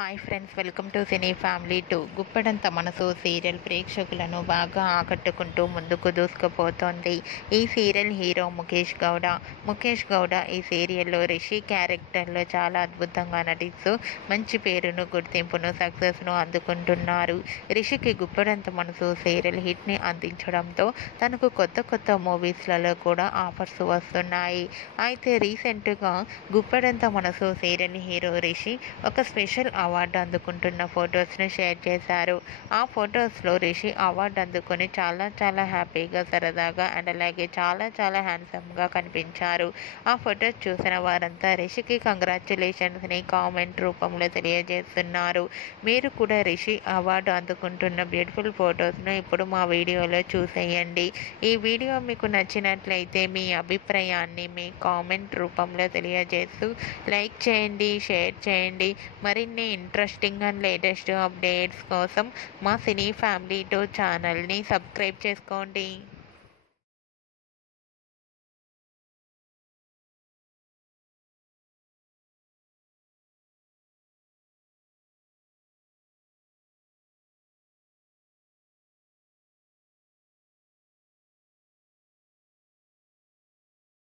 Hi friends, welcome to cine family 2. Guppedantha మనసు serial ప్రేక్షకులను బాగా ఆకట్టుకుంటూ ముందుకు దూసుకుపోతోంది. ఈ సీరియల్ హీరో ముఖేష్ గౌడ ఈ సీరియల్లో రిషి క్యారెక్టర్లో చాలా అద్భుతంగా నటిస్తూ మంచి పేరును, గుర్తింపును, సక్సెస్ను అందుకుంటున్నారు. రిషికి గుప్పెడంత మనసు సీరియల్ హిట్ని అందించడంతో తనకు కొత్త మూవీస్లలో కూడా ఆఫర్స్ వస్తున్నాయి. అయితే రీసెంట్గా గుప్పెడంత మనసు సీరియల్ హీరో రిషి ఒక స్పెషల్ అవార్డు అందుకుంటున్న ఫొటోస్ను షేర్ చేశారు. ఆ ఫొటోస్లో రిషి అవార్డు అందుకొని చాలా హ్యాపీగా, సరదాగా అండ్ అలాగే చాలా హ్యాండ్సమ్గా కనిపించారు. ఆ ఫొటోస్ చూసిన వారంతా రిషికి కంగ్రాచ్యులేషన్స్ని కామెంట్ రూపంలో తెలియజేస్తున్నారు. మీరు కూడా రిషి అవార్డు అందుకుంటున్న బ్యూటిఫుల్ ఫొటోస్ను ఇప్పుడు మా వీడియోలో చూసేయండి. ఈ వీడియో మీకు నచ్చినట్లయితే మీ అభిప్రాయాన్ని మీ కామెంట్ రూపంలో తెలియజేస్తూ లైక్ చేయండి, షేర్ చేయండి. మరిన్ని ఇంట్రెస్టింగ్ అండ్ లేటెస్ట్ అప్డేట్స్ కోసం మా సినీ ఫ్యామిలీ 2 ఛానల్ని సబ్స్క్రైబ్ చేసుకోండి.